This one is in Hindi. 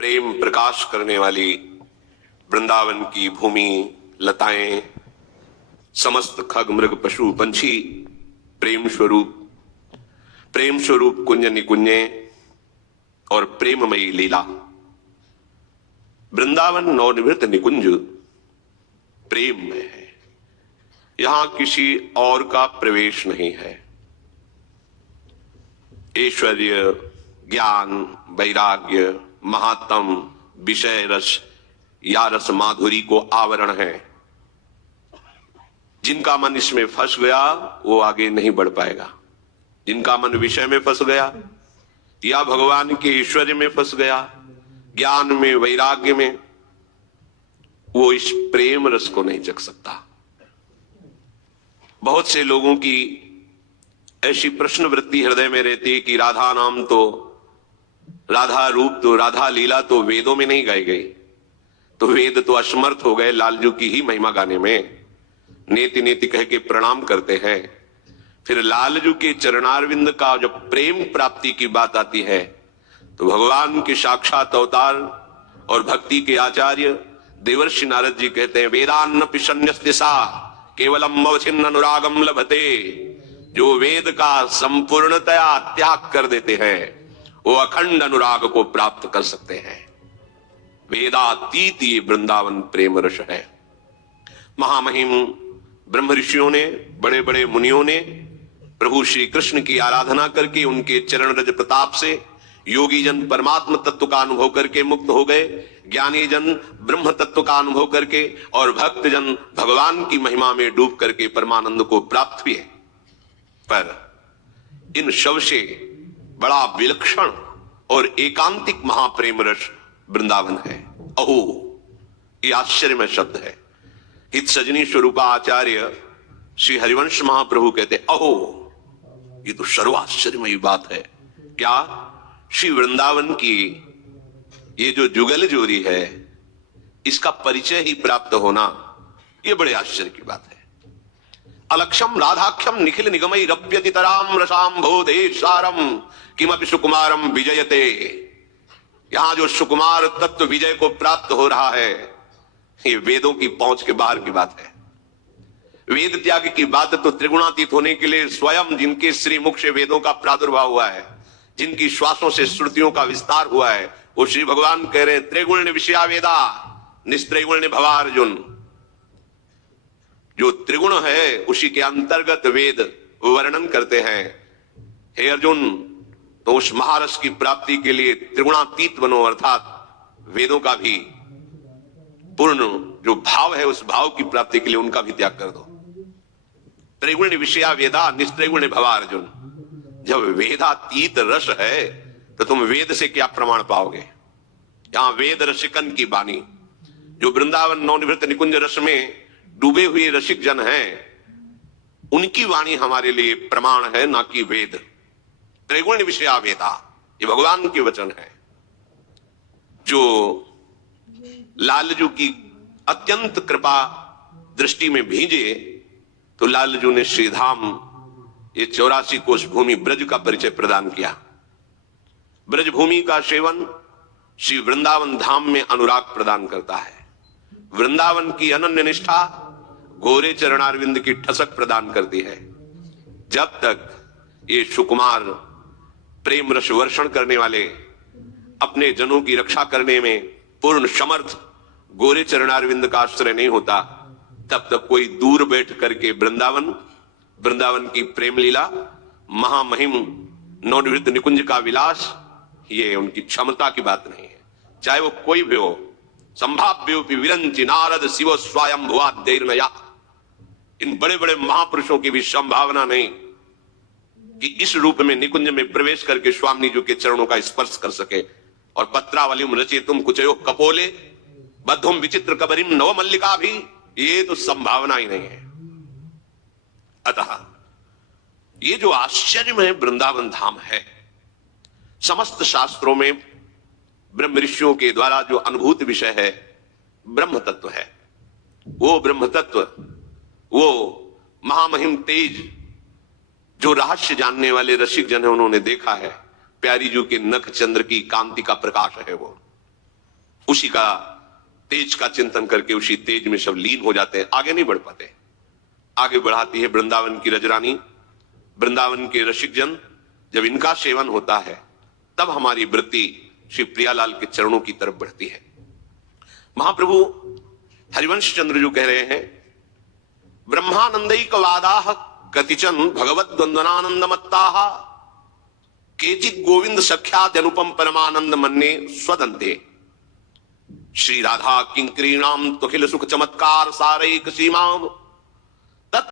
प्रेम प्रकाश करने वाली वृंदावन की भूमि, लताएं, समस्त खग मृग पशु पंछी प्रेम स्वरूप कुंज निकुंजे और प्रेममयी लीला। वृंदावन नवनिवृत्त निकुंज प्रेम में है, यहां किसी और का प्रवेश नहीं है। ऐश्वर्य, ज्ञान, वैराग्य, महात्म, विषय रस या रस माधुरी को आवरण है। जिनका मन इसमें फंस गया वो आगे नहीं बढ़ पाएगा। जिनका मन विषय में फंस गया या भगवान के ऐश्वर्य में फंस गया, ज्ञान में, वैराग्य में, वो इस प्रेम रस को नहीं जग सकता। बहुत से लोगों की ऐसी प्रश्न वृत्ति हृदय में रहती है कि राधा नाम तो, राधा रूप तो, राधा लीला तो वेदों में नहीं गाई गई, तो वेद तो असमर्थ हो गए लालजू की ही महिमा गाने में। नेति नेति कह के प्रणाम करते हैं। फिर लालजू के चरणारविंद का जब प्रेम प्राप्ति की बात आती है तो भगवान के साक्षात अवतार और भक्ति के आचार्य देवर्षि नारद जी कहते हैं, वेदान्न पिशन्यस्तिसा केवलम अवचिन्न अनुरागम लभते। जो वेद का संपूर्णतया त्याग कर देते हैं वो अखंड अनुराग को प्राप्त कर सकते हैं। वेदातीत ये वृंदावन प्रेम रस है। महामहिम ब्रह्म ऋषियों ने, बड़े बड़े मुनियों ने प्रभु श्री कृष्ण की आराधना करके उनके चरण रज प्रताप से योगी जन परमात्म तत्व का अनुभव करके मुक्त हो गए, ज्ञानी जन ब्रह्म तत्व का अनुभव करके और भक्त जन भगवान की महिमा में डूब करके परमानंद को प्राप्त हुए। पर इन शव से बड़ा विलक्षण और एकांतिक महाप्रेम रस वृंदावन है। अहो, ये आश्चर्यमय शब्द है। हित सजनी स्वरूपा आचार्य श्री हरिवंश महाप्रभु कहते, अहो, ये तो सर्वाश्चर्यमयी बात है। क्या? श्री वृंदावन की ये जो जुगल जोड़ी है, इसका परिचय ही प्राप्त होना, ये बड़े आश्चर्य की बात है। अलक्षम राधाख्यम निखिल निगमई रप्यतितराम रसाम बोधे सारम किमपि सुकुमारम विजयते। यहां जो सुकुमार तत्व विजय को प्राप्त हो रहा है, ये वेदों की पहुंच के बाहर की बात है। वेद त्याग की बात तो त्रिगुणातीत होने के लिए स्वयं जिनके श्रीमुख से वेदों का प्रादुर्भाव हुआ है, जिनकी श्वासों से श्रुतियों का विस्तार हुआ है, वो श्री भगवान कह रहे हैं, त्रिगुण विषया वेदा निस्त्रिगुण भवा अर्जुन। जो त्रिगुण है उसी के अंतर्गत वेद वर्णन करते हैं। हे अर्जुन, तो उस महारस की प्राप्ति के लिए त्रिगुणातीत बनो, अर्थात वेदों का भी पूर्ण जो भाव है उस भाव की प्राप्ति के लिए उनका भी त्याग कर दो। त्रिगुण विषया वेदा निस्त्रिगुण भवा अर्जुन। जब वेदातीत रस है तो तुम वेद से क्या प्रमाण पाओगे? यहां वेद रसिकन की वाणी, जो वृंदावन नवनिवृत्त निकुंज रस में डूबे हुए रसिक जन हैं, उनकी वाणी हमारे लिए प्रमाण है, ना कि वेद। त्रिगुण विषया वेदा, ये भगवान के वचन है। जो लालजू की अत्यंत कृपा दृष्टि में भीजे तो लालजू ने श्रीधाम, ये 84 कोष भूमि ब्रज का परिचय प्रदान किया। ब्रज भूमि का सेवन श्री वृंदावन धाम में अनुराग प्रदान करता है। वृंदावन की अनन्य निष्ठा गोरे चरणारविंद की ठसक प्रदान करती है। जब तक ये सुकुमार प्रेम रस वर्षण करने वाले अपने जनों की रक्षा करने में पूर्ण समर्थ गोरे चरणारविंद का आश्रय नहीं होता, तब तक कोई दूर बैठ करके वृंदावन की प्रेम लीला, महामहिम नवनिवृत्त निकुंज का विलास, ये उनकी क्षमता की बात नहीं है। चाहे वो कोई भी हो, संभाव्योपि विरंचि नारद शिव स्वयं भुआ देरनया। इन बड़े बड़े महापुरुषों की भी संभावना नहीं कि इस रूप में निकुंज में प्रवेश करके स्वामी जी के चरणों का स्पर्श कर सके। और पत्रावलिम रचेतुम कुचयो कपोले बद्धुम विचित्र कबरिम नव मल्लिका भी, ये तो संभावना ही नहीं है। अतः ये जो आश्चर्यमय वृंदावन धाम है, समस्त शास्त्रों में ब्रह्म ऋषियों के द्वारा जो अनुभूत विषय है ब्रह्म तत्व है। वो ब्रह्म तत्व, वो महामहिम तेज, जो रहस्य जानने वाले रसिक जन है उन्होंने देखा है। प्यारी जू के नख चंद्र की कांति का प्रकाश है वो। उसी का तेज का चिंतन करके उसी तेज में सब लीन हो जाते हैं, आगे नहीं बढ़ पाते। आगे बढ़ाती है वृंदावन की रजरानी, वृंदावन के रसिक जन। जब इनका सेवन होता है तब हमारी वृत्ति श्री प्रियालाल के चरणों की तरफ बढ़ती है। महाप्रभु हरिवंश चंद्र जो कह रहे हैं, ब्रह्मानंदैक वादाह कतिचन भगवत द्वंद्वनानंदमत्ताः केचित् गोविंद सख्यात अनुपम परमानंद मन्ने स्वदंते। श्री राधा किंकरीणाम त्वखिल सुख चमत्कार सारैक सीमाम